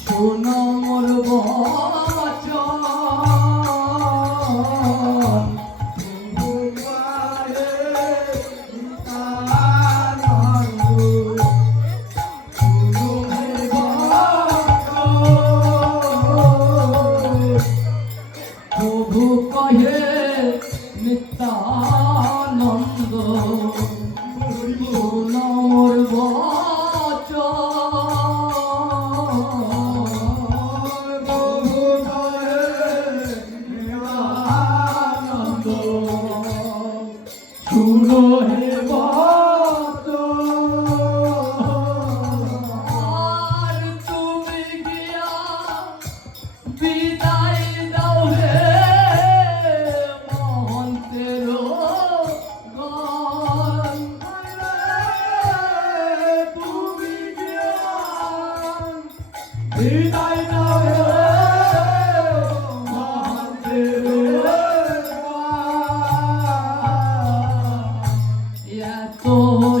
শোনো মোর বচন প্রভু কহে নিত্যানন্দ শোনো মোর শুনো হে আর তুমি গিয়া বিদায় দাও হে মহন্তের গণ তুমি গিয়া বিদায় দাও হে মহন্তের তো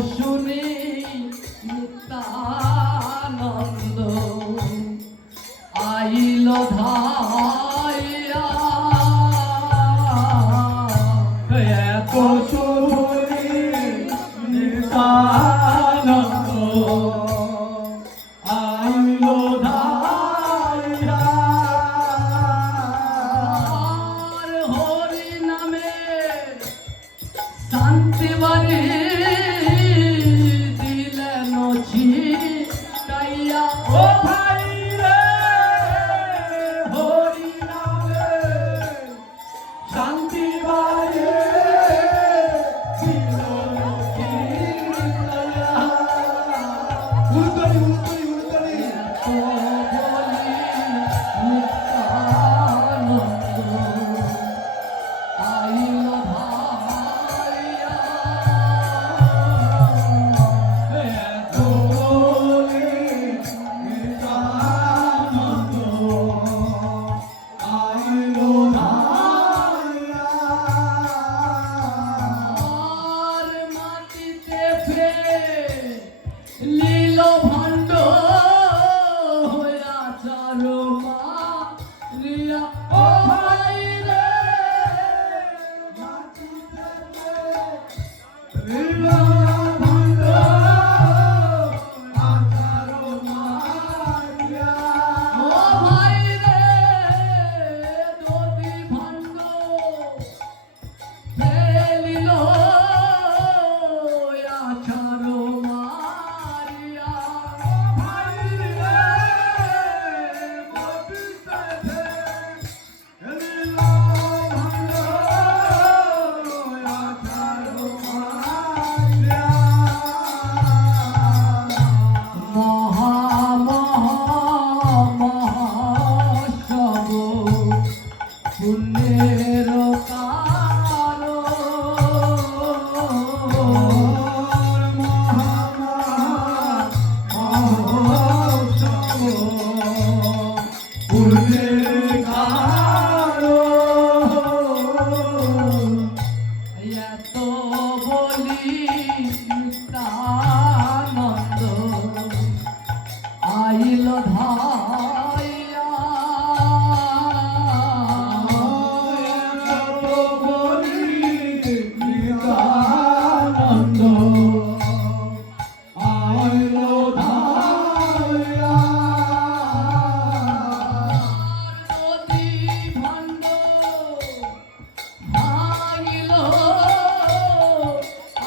শুনি নিত্যানন্দ আইল ধাইয়া এত শুনি নিত্যানন্দ আইল ধাইয়া হরি নামে শান্তি বাড়ি ও ভাই রে হরি নামে শান্তি বাড়ে উলতলি উলতলি উলতলি তো বলি নিত্যানন্দ আইল ভাইয়া তো লীল ভাণ্ড হইয়া চারো মারিয়া ও ভাই রে লীল ভাণ্ড চারো মারিয়া ও ভাই রে নদী ভাণ্ড ফেলিল চারো পুণ্যের এত বলি নিত্যানন্দ আইল ধাইয়া নিত্যানন্দ আইল ধাইয়া নদী ভাণ্ড ভাঙিল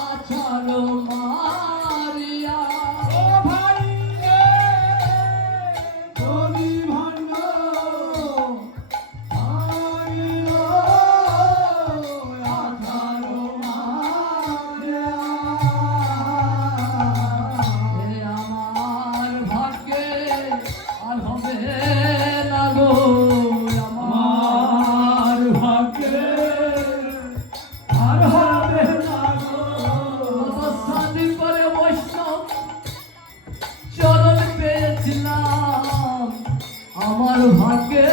আছাড় মারিয়া ও ভাই রে নদী ভাণ্ড ভাঙিল আছাড় মারিয়া আমার ভাগ্যে আর হবে না গো আমার ভাগ্যে আর হবে না গো শান্তি করে বৈষ্ণব চরণ পেয়েছিলাম আমার ভাগ্যে